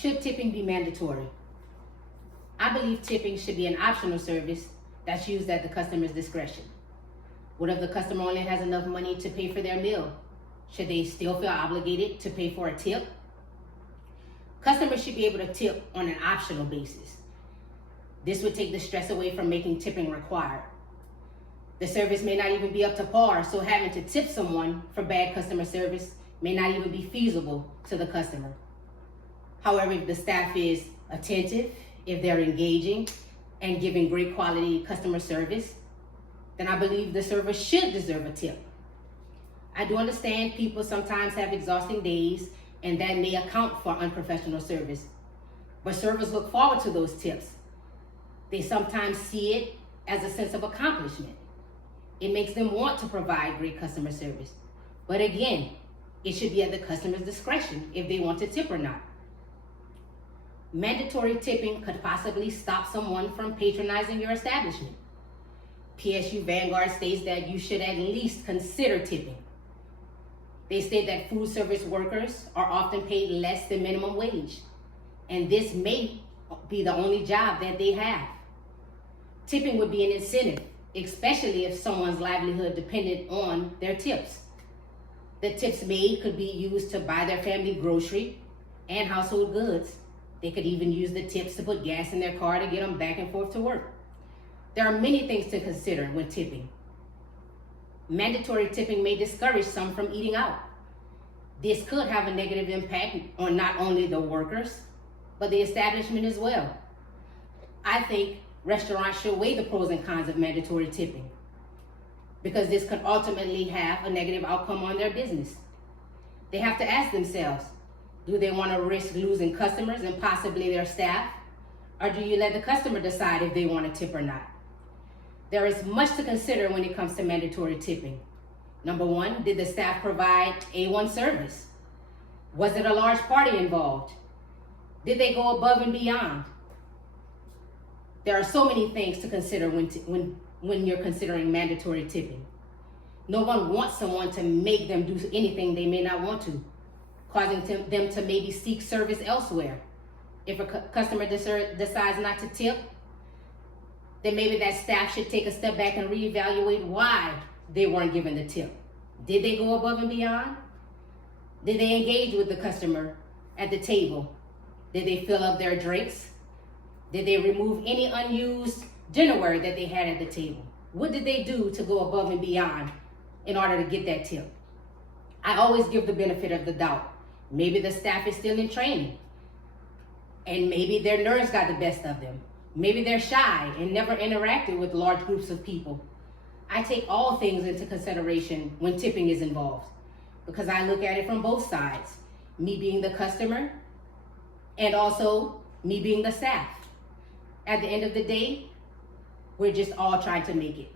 Should tipping be mandatory? I believe tipping should be an optional service that's used at the customer's discretion. What if the customer only has enough money to pay for their meal? Should they still feel obligated to pay for a tip? Customers should be able to tip on an optional basis. This would take the stress away from making tipping required. The service may not even be up to par, so having to tip someone for bad customer service may not even be feasible to the customer. However, if the staff is attentive, if they're engaging and giving great quality customer service, then I believe the server should deserve a tip. I do understand people sometimes have exhausting days and that may account for unprofessional service. But servers look forward to those tips. They sometimes see it as a sense of accomplishment. It makes them want to provide great customer service. But again, it should be at the customer's discretion if they want to tip or not. Mandatory tipping could possibly stop someone from patronizing your establishment. PSU Vanguard states that you should at least consider tipping. They state that food service workers are often paid less than minimum wage, and this may be the only job that they have. Tipping would be an incentive, especially if someone's livelihood depended on their tips. The tips made could be used to buy their family grocery and household goods. They could even use the tips to put gas in their car to get them back and forth to work. There are many things to consider when tipping. Mandatory tipping may discourage some from eating out. This could have a negative impact on not only the workers, but the establishment as well. I think restaurants should weigh the pros and cons of mandatory tipping, because this could ultimately have a negative outcome on their business. They have to ask themselves, do they want to risk losing customers and possibly their staff? Or do you let the customer decide if they want to tip or not? There is much to consider when it comes to mandatory tipping. Number one, did the staff provide A1 service? Was it a large party involved? Did they go above and beyond? There are so many things to consider when you're considering mandatory tipping. No one wants someone to make them do anything they may not want to, causing them to maybe seek service elsewhere. If a customer decides not to tip, then maybe that staff should take a step back and reevaluate why they weren't given the tip. Did they go above and beyond? Did they engage with the customer at the table? Did they fill up their drinks? Did they remove any unused dinnerware that they had at the table? What did they do to go above and beyond in order to get that tip? I always give the benefit of the doubt. Maybe the staff is still in training, and maybe their nerves got the best of them. Maybe they're shy and never interacted with large groups of people. I take all things into consideration when tipping is involved, because I look at it from both sides, me being the customer and also me being the staff. At the end of the day, we're just all trying to make it.